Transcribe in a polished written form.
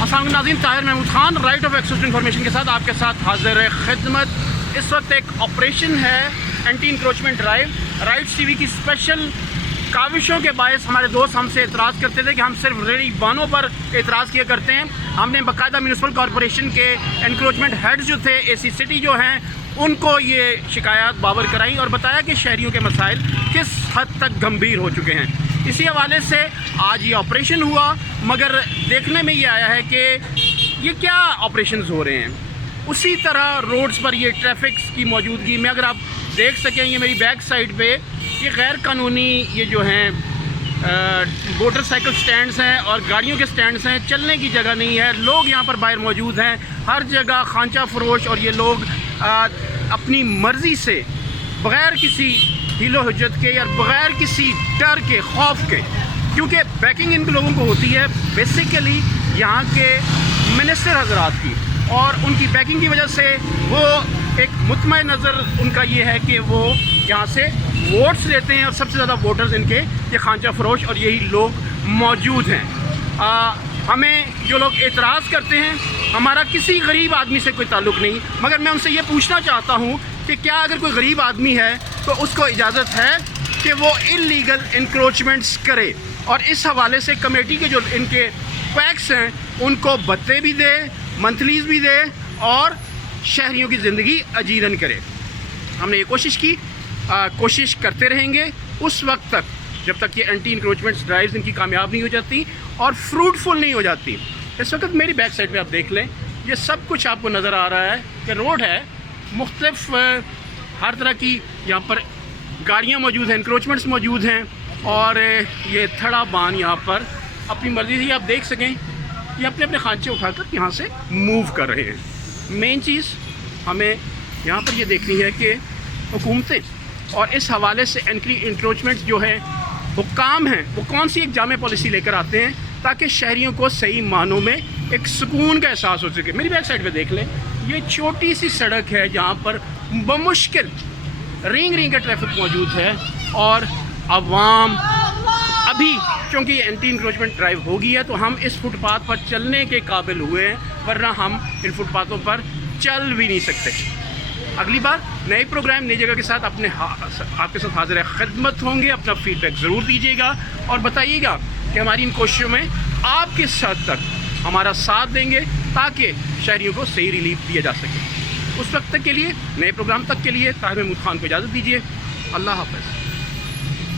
अस्सलाम वालेकुम नाज़रीन, Tahir Mahmood Khan right of access to information के साथ आपके साथ हाजिर खिदमत। इस वक्त एक ऑपरेशन है anti encroachment drive. Rights TV की स्पेशल काविशों के बायस हमारे दोस्त हमसे एतराज़ करते थे कि हम सिर्फ रेडी बानों पर एतराज़ किया करते हैं। हमने बाकायदा म्यूनसिपल कॉरपोरेशन के इंक्रोचमेंट हेड्स जो थे, एसी सिटी जो हैं, उनको ये शिकायत बावर कराई और बताया कि शहरियों के मसाइल किस हद तक गंभीर हो चुके हैं। इसी हवाले से आज ये ऑपरेशन हुआ, मगर देखने में ये आया है कि ये क्या ऑपरेशंस हो रहे हैं। उसी तरह रोड्स पर ये ट्रैफिक की मौजूदगी में अगर आप देख सकें, ये मेरी बैक साइड पे ये गैर कानूनी ये जो हैं मोटरसाइकिल स्टैंड्स हैं और गाड़ियों के स्टैंड्स हैं। चलने की जगह नहीं है, लोग यहाँ पर बाहर मौजूद हैं, हर जगह खांचा फरोश, और ये लोग अपनी मर्ज़ी से बग़ैर किसी हिलो हुज्जत के या बग़ैर किसी डर के, खौफ के, क्योंकि बैकिंग इन लोगों को होती है बेसिकली यहाँ के मिनिस्टर हज़रात की, और उनकी बैकिंग की वजह से वो एक मुतमईन नज़र उनका ये है कि वो यहाँ से वोट्स लेते हैं और सबसे ज़्यादा वोटर्स इनके ये खांचा फरोश और यही लोग मौजूद हैं। हमें जो लोग एतराज़ करते हैं, हमारा किसी गरीब आदमी से कोई ताल्लुक़ नहीं, मगर मैं उनसे ये पूछना चाहता हूँ कि क्या अगर कोई गरीब आदमी है तो उसको इजाज़त है कि वो इल्लीगल इंक्रोचमेंट्स करे, और इस हवाले से कमेटी के जो इनके पैक्स हैं उनको भत्ते भी दे, मंथलीज भी दे और शहरियों की ज़िंदगी अजीरन करे। हमने ये कोशिश की, कोशिश करते रहेंगे उस वक्त तक जब तक ये एंटी इंक्रोचमेंट्स ड्राइव्स इनकी कामयाब नहीं हो जाती और फ्रूटफुल नहीं हो जाती। इस वक्त मेरी बैक साइड पे आप देख लें, ये सब कुछ आपको नज़र आ रहा है कि रोड है, मुख्तलिफ हर तरह की यहाँ पर गाड़ियाँ मौजूद हैं, इंक्रोचमेंट्स मौजूद हैं, और ये थड़ा बान यहाँ पर अपनी मर्ज़ी से आप देख सकें ये अपने अपने खांचे उठाकर यहाँ से मूव कर रहे हैं। मेन चीज़ हमें यहाँ पर ये देखनी है कि हुकूमतें और इस हवाले से एंटी इंक्रोचमेंट्स जो है हुक्काम हैं, वो कौन सी एक जामे पॉलिसी लेकर आते हैं ताकि शहरियों को सही मानों में एक सुकून का एहसास हो सके। मेरी बैक साइड पे देख लें, ये छोटी सी सड़क है जहाँ पर बमुश्किल रिंग का ट्रैफिक मौजूद है, और अवाम अभी क्योंकि ये एंटी इंक्रोचमेंट ड्राइव हो गई है तो हम इस फुटपाथ पर चलने के काबिल हुए हैं, वरना हम इन फुटपाथों पर चल भी नहीं सकते। अगली बार नए प्रोग्राम नई जगह के साथ आपके साथ हाजिर खिदमत होंगे। अपना फीडबैक ज़रूर दीजिएगा और बताइएगा कि हमारी इन कोशिशों में आप किस हद तक हमारा साथ देंगे ताकि शहरियों को सही रिलीफ दिया जा सके। उस वक्त तक के लिए, नए प्रोग्राम तक के लिए ताहिर महमूद खान को इजाज़त दीजिए। अल्लाह हाफ़िज़।